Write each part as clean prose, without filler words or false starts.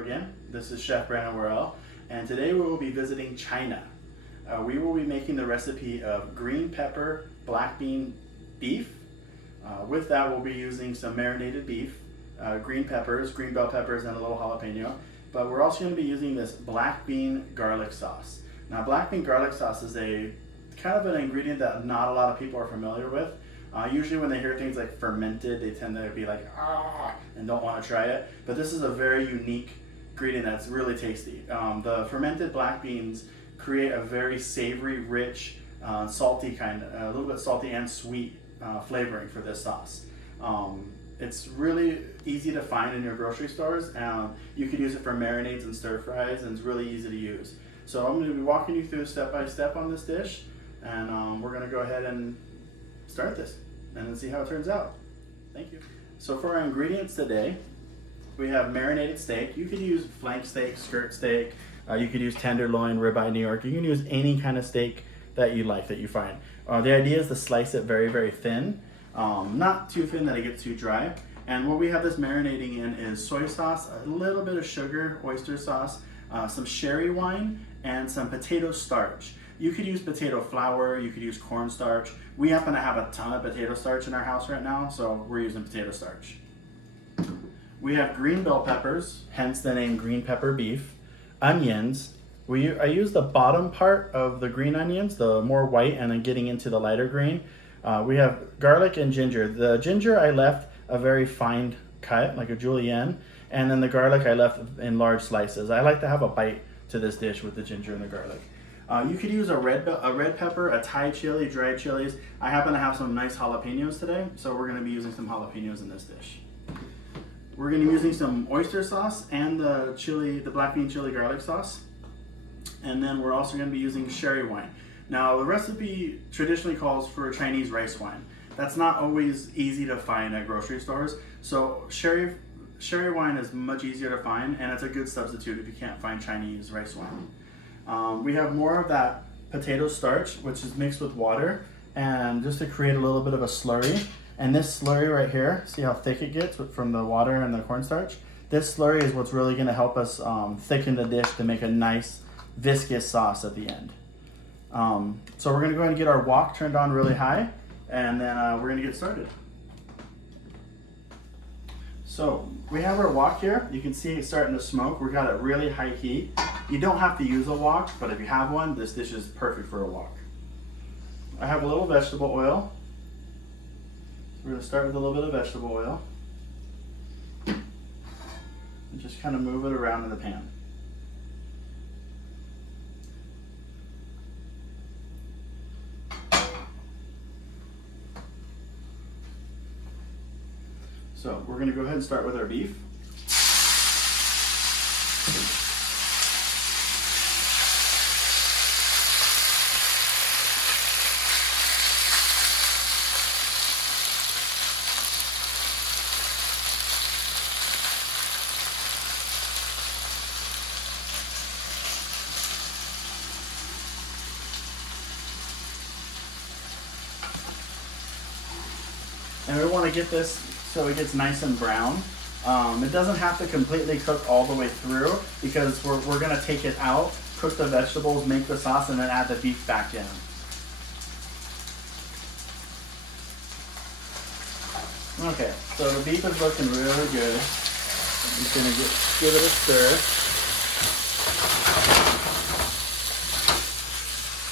again. This is Chef Brandon Worrell, and today we will be visiting China. We will be making the recipe of green pepper black bean beef. With that, we'll be using some marinated beef, green peppers, green bell peppers, and a little jalapeno. But we're also going to be using this black bean garlic sauce. Now, black bean garlic sauce is a kind of an ingredient that not a lot of people are familiar with. Usually when they hear things like fermented, they tend to be like, ah, and don't want to try it. But this is a very unique ingredient that's really tasty. The fermented black beans create a very savory, rich, salty kind, a little bit salty and sweet flavoring for this sauce. It's really easy to find in your grocery stores. You could use it for marinades and stir fries, and it's really easy to use. So I'm going to be walking you through step by step on this dish, and we're going to go ahead and start this and then see how it turns out. Thank you. So for our ingredients today, we have marinated steak. You could use flank steak, skirt steak. You could use tenderloin, ribeye New York. You can use any kind of steak that you like, that you find. The idea is to slice it very, very thin. Not too thin that it gets too dry. And what we have this marinating in is soy sauce, a little bit of sugar, oyster sauce, some sherry wine, and some potato starch. You could use potato flour, you could use cornstarch. We happen to have a ton of potato starch in our house right now, so we're using potato starch. We have green bell peppers, hence the name green pepper beef, onions. I use the bottom part of the green onions, the more white, and then getting into the lighter green. We have garlic and ginger. The ginger I left a very fine cut, like a julienne, and then the garlic I left in large slices. I like to have a bite to this dish with the ginger and the garlic. You could use a red pepper, a Thai chili, dried chilies. I happen to have some nice jalapenos today, so we're going to be using some jalapenos in this dish. We're going to be using some oyster sauce and the black bean chili garlic sauce. And then we're also going to be using sherry wine. Now, the recipe traditionally calls for Chinese rice wine. That's not always easy to find at grocery stores. So sherry wine is much easier to find, and it's a good substitute if you can't find Chinese rice wine. We have more of that potato starch, which is mixed with water, and just to create a little bit of a slurry. And this slurry right here, see how thick it gets from the water and the cornstarch? This slurry is what's really going to help us thicken the dish to make a nice viscous sauce at the end. So we're going to go ahead and get our wok turned on really high, and then we're going to get started. So we have our wok here. You can see it starting to smoke. We've got it really high heat. You don't have to use a wok, but if you have one, this dish is perfect for a wok. I have a little vegetable oil. We're going to start with a little bit of vegetable oil and just kind of move it around in the pan. So we're going to go ahead and start with our beef. And we want to get this so it gets nice and brown. It doesn't have to completely cook all the way through, because we're going to take it out, cook the vegetables, make the sauce, and then add the beef back in. Okay, so the beef is looking really good. I'm just going to give it a stir.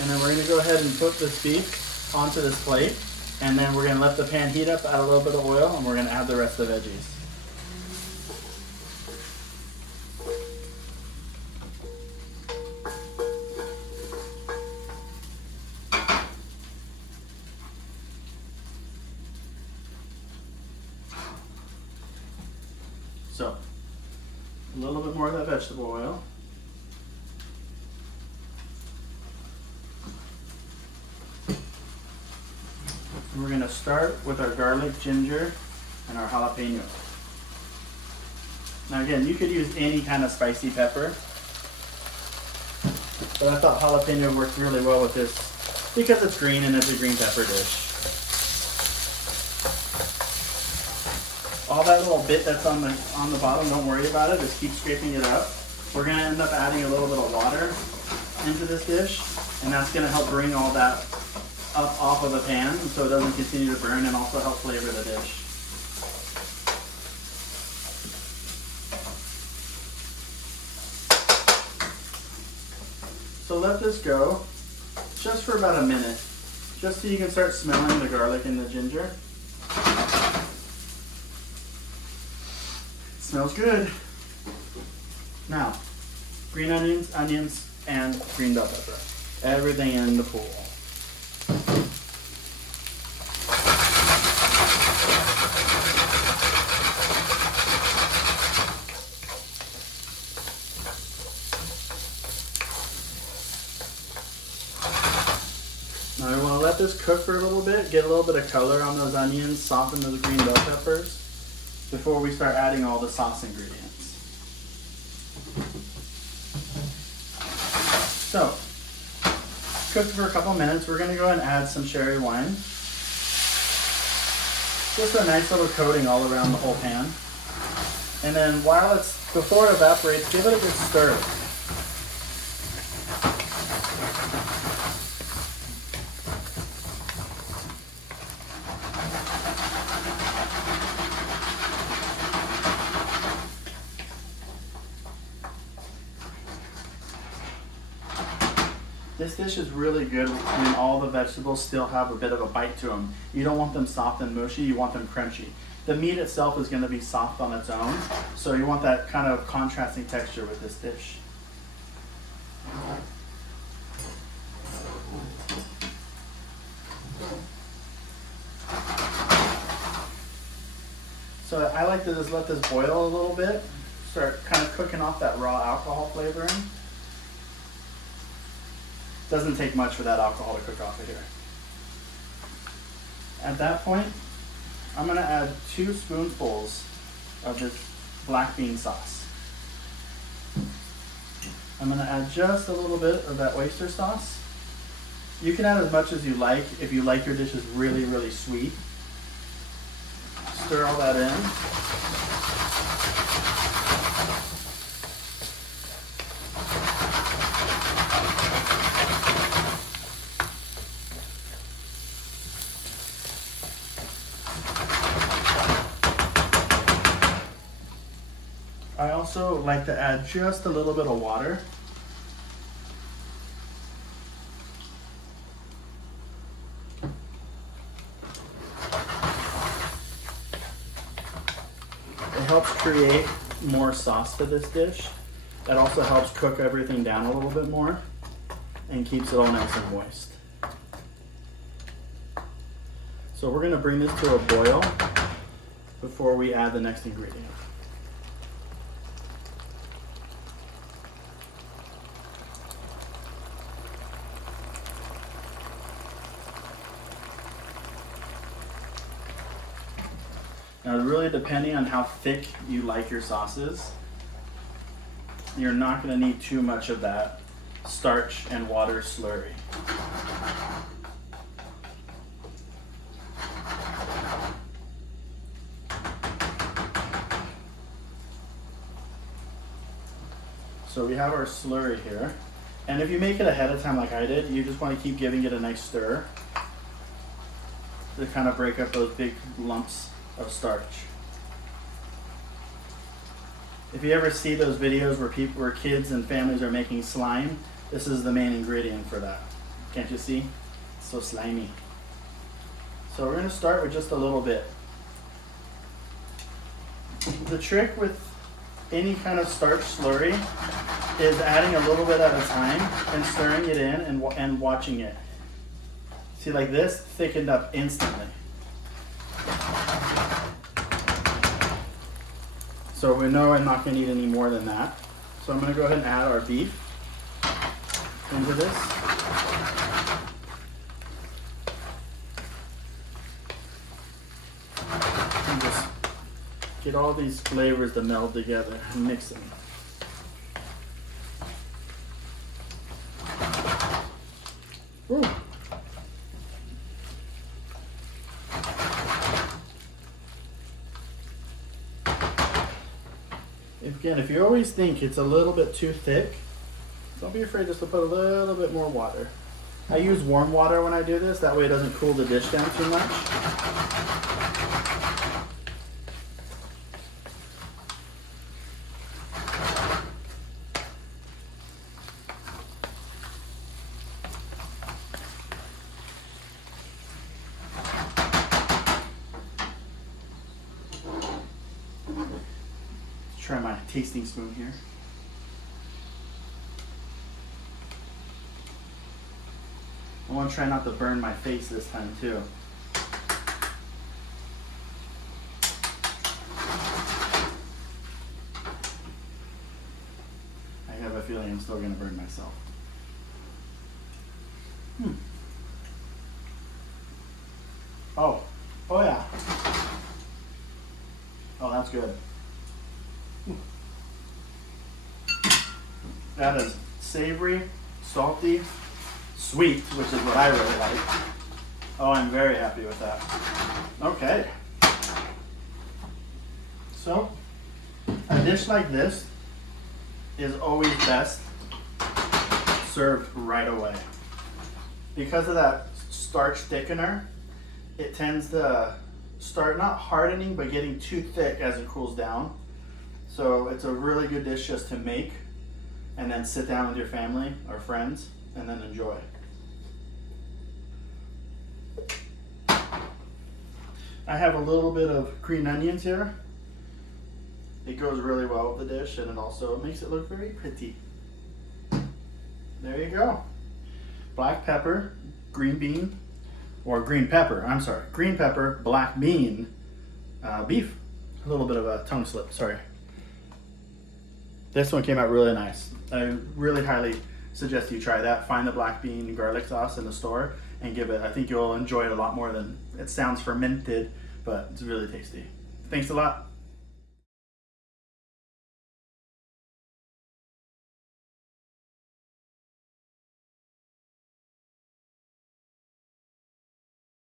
And then we're going to go ahead and put this beef onto this plate. And then we're going to let the pan heat up, add a little bit of oil, and we're going to add the rest of the veggies. So, a little bit more of that vegetable oil. And we're going to start with our garlic, ginger, and our jalapeno. Now again, you could use any kind of spicy pepper, but I thought jalapeno worked really well with this because it's green and it's a green pepper dish. All that little bit that's on the bottom, don't worry about it. Just keep scraping it up. We're gonna end up adding a little bit of water into this dish, and that's gonna help bring all that up off of the pan so it doesn't continue to burn, and also help flavor the dish. So let this go just for about a minute, just so you can start smelling the garlic and the ginger. Smells good. Now, green onions, and green bell pepper. Everything in the pool. Now we want to let this cook for a little bit, get a little bit of color on those onions, soften those green bell peppers before we start adding all the sauce ingredients. So, cooked for a couple minutes, we're going to go ahead and add some sherry wine. Just a nice little coating all around the whole pan. And then before it evaporates, give it a good stir. This dish is really good when all the vegetables still have a bit of a bite to them. You don't want them soft and mushy, you want them crunchy. The meat itself is going to be soft on its own, so you want that kind of contrasting texture with this dish. So I like to just let this boil a little bit, start kind of cooking off that raw alcohol flavoring. Doesn't take much for that alcohol to cook off of here. At that point, I'm going to add 2 spoonfuls of this black bean sauce. I'm going to add just a little bit of that oyster sauce. You can add as much as you like if you like your dishes really, really sweet. Stir all that in. I also like to add just a little bit of water. It helps create more sauce to this dish. That also helps cook everything down a little bit more and keeps it all nice and moist. So we're going to bring this to a boil before we add the next ingredient. Now, really depending on how thick you like your sauces, you're not going to need too much of that starch and water slurry. So we have our slurry here. And if you make it ahead of time like I did, you just want to keep giving it a nice stir to kind of break up those big lumps of starch. If you ever see those videos where kids and families are making slime, this is the main ingredient for that. Can't you see? It's so slimy. So we're going to start with just a little bit. The trick with any kind of starch slurry is adding a little bit at a time and stirring it in and watching it. See, like this thickened up instantly. So we know I'm not going to need any more than that. So I'm going to go ahead and add our beef into this. And just get all these flavors to meld together and mix them. Ooh. Again, if you always think it's a little bit too thick, don't be afraid just to put a little bit more water. I use warm water when I do this, that way it doesn't cool the dish down too much. Let's try my tasting spoon here. I want to try not to burn my face this time too. I have a feeling I'm still going to burn myself. Oh yeah. Oh, that's good. That is savory, salty, sweet, which is what I really like. Oh, I'm very happy with that. Okay. So, a dish like this is always best served right away. Because of that starch thickener, it tends to start not hardening, but getting too thick as it cools down. So it's a really good dish just to make and then sit down with your family or friends and then enjoy. I have a little bit of green onions here. It goes really well with the dish, and it also makes it look very pretty. There you go. Black pepper, green bean, or green pepper, I'm sorry. Green pepper, black bean, beef. A little bit of a tongue slip, sorry. This one came out really nice. I really highly suggest you try that. Find the black bean garlic sauce in the store and give it, I think you'll enjoy it a lot more than, it sounds fermented, but it's really tasty. Thanks a lot.